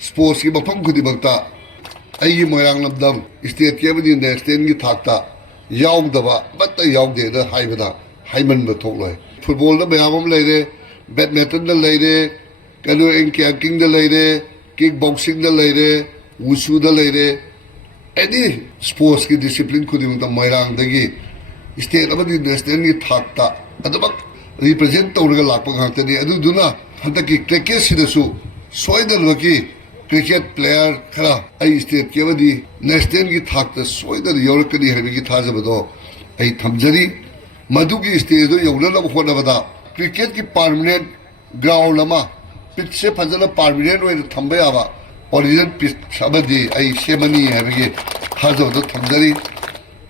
sports की मफम खुदिमक्ता अई Moirang लमदम state के बदी नेशनल की थाकता याउदबा बत्ता याउदेदा हाइबदा हाइमन बथोक्लोय फुटबॉल दा मयाम लेरे बैडमिंटन दा लेरे कनो एंकिंग दा लेरे किक बॉक्सिंग दा लेरे वुशु दा लेरे एनी स्पोर्ट्स की डिसिप्लिन खुदिमक्ता मोयरांग दगी स्टेट अमदी नेशनल की थाकता अदबक represent तौरगा Lakpa घाक्तनी अदुदुना हंतकी cricket सिदसु सोयदलबकी cricket player खरा आई स्टेट के बदी नेशनल की थाकता सोयदल यौरकनी हैबगी थाजबदो आई थमजरी मधुकी स्टेज दो यौनलब होनबदा क्रिकेट की परमानेंट ग्राउंड अमा पिच से फजल परमानेंट ओइ थंबे आबा ओरिजिनल पिच सबदी आई सेमनी हैबगी थाजबदो थमजरी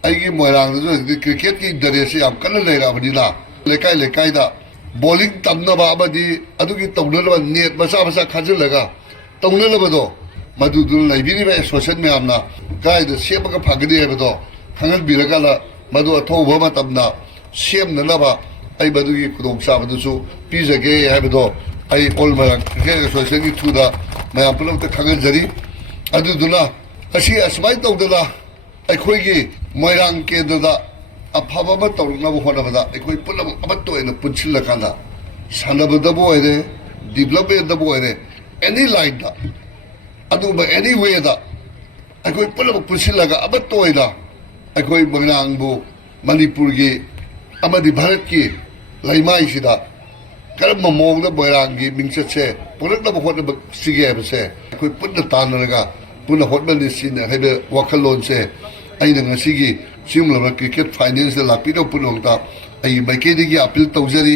आई मोयरांग दो क्रिकेट की इंटरेस्ट याम कन लेराबनिला लेकाई लेकाईदा बॉलिंग तमनबा अबदी अदुगी तौनरबा नेट मसा मसा खाजलगा तौनरबदो मधुदु लाइबिनी बे सोशल मैमना कायदा सेमगा फगदी हैबदो खंगल बिरगाला मधु अथौबा मतमना सेमनलबा आई मधुगी खुदोंग साबदुसु पीजगे हैबदो आई ऑल मरंग क्रिकेट एसोसिएशन की थुदा मैं पुलम त खंगल जरी अदुदुना असी असमाई तौदला अखोईगी मोयरांग केंद्रदा अफब अमा तौरनब होनबदा अखोई पुलम अमत्तो एन पुनसिलकांदा सानबदबो ओइरे डेवलपमेंटदबो ओइरे एनी लाइन दा अदुबा एनी वे दा अखोई पुलम पुनसिलगा अमत्तो ओइदा अखोई मोयरांगबु मणिपुर की अमदी भारत की लैमाईसिदा करम मोंगदा मोयरांगी मिंगचसे पुरनब होनब सिगे हबसे अखोई पुन्न तानरगा पुन्न होटबनि सिन हैबे वखलोन से अइना ngasi gi simla cricket finance लापिनो पुनोंता आई मैकेदी की अपील तौजरी